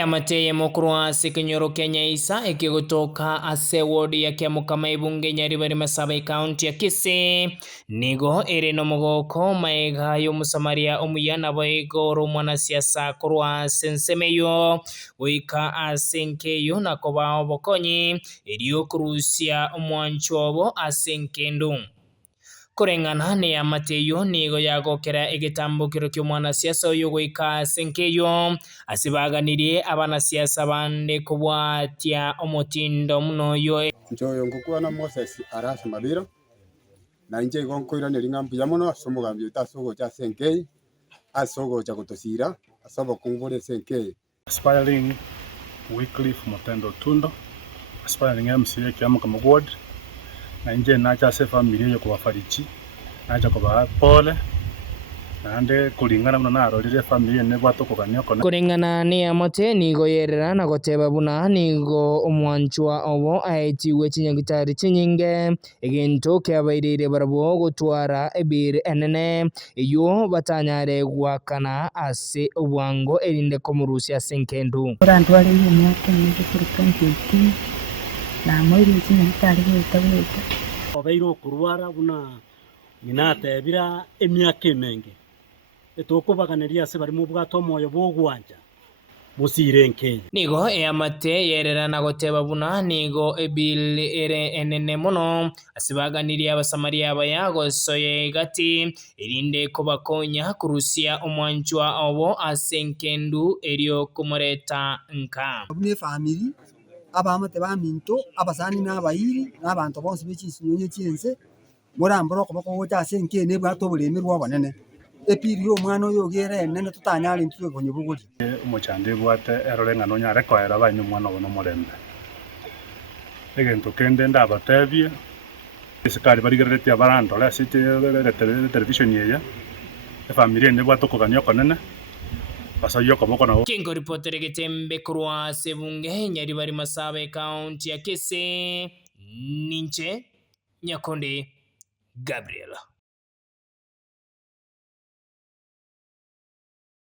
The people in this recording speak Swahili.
Amateye mukuru wa Sekenyoro Kenya Isa ikigotoka ase wodi ya Kiamukama ibunge Nyaribari Masabai county ya Kisii nigo ere no mogoko maega y'omusamaria omuyana boigoro mwanasiasa kurwa sensemeyo wika asenkeyo nakoba obokonyi eriyo kurusia omwanchobo asenkendu kurengana ni amateyo nigo yagokera igitambukiro cy'omwanasiasa oyo gwika senkeyo asibaganirie abanasiasa bande kubwatia omotindo muno yo njoyo ngukwana Moses Arasi Mabiro na nje gonkoiraneri ngambu ya muno somugambi utasogo cha senkei asogo cha kutosira asaba kungure senkei aspiring Wycliffe Mutendo Tundo aspiring MCA Kiamukama ward na nje nacha se familia yo kubafarichi nacha kuba pole nande kulingana muno narorire familia ne bwatokogania kone kurengana ni amote nigo yerera na goteba buna nigo omwanchwa obo aetiwe chinyagitari chinyinge egintu kyabairire barabo gutwara ebire enene iyo batanyare gwakana ase obwango erinde komurusia senkendu urandware y'imyaka myinshi kuri 2018 na mwiri chinyagitari gitaweta obeiro kurwara buna ninatebira emyaka emenge etokobaganeria ase bari mu bwato moyo bwogwanja musirenke nigo amate yerera na goteba buna nigo ebili ere enene muno asibaganiria abasamaria abayago soye gati irinde kubakonya kurusia omwanchwa obo asenkendu eriyo kumureta nka ne family abamate baminto abasani n'abayiri n'abantu bonse bekinsinyonye cyense muramboro kubako gocha asenkene bwato bulemerwa banene epiri omwana oyo gere nene tutanyali ntwe konyubuguri umuchande bwate erorengano nyare koera banyu mwana wono murembe egento kende ndabatebie isikari barigerete abarando la city television yeya familia ne bwato kogania konene basayo komoko na Kingo reporter Getembe kurwa sebunge Nyaribari Masabai county ya Kisii ninche Nyakonde Gabriela.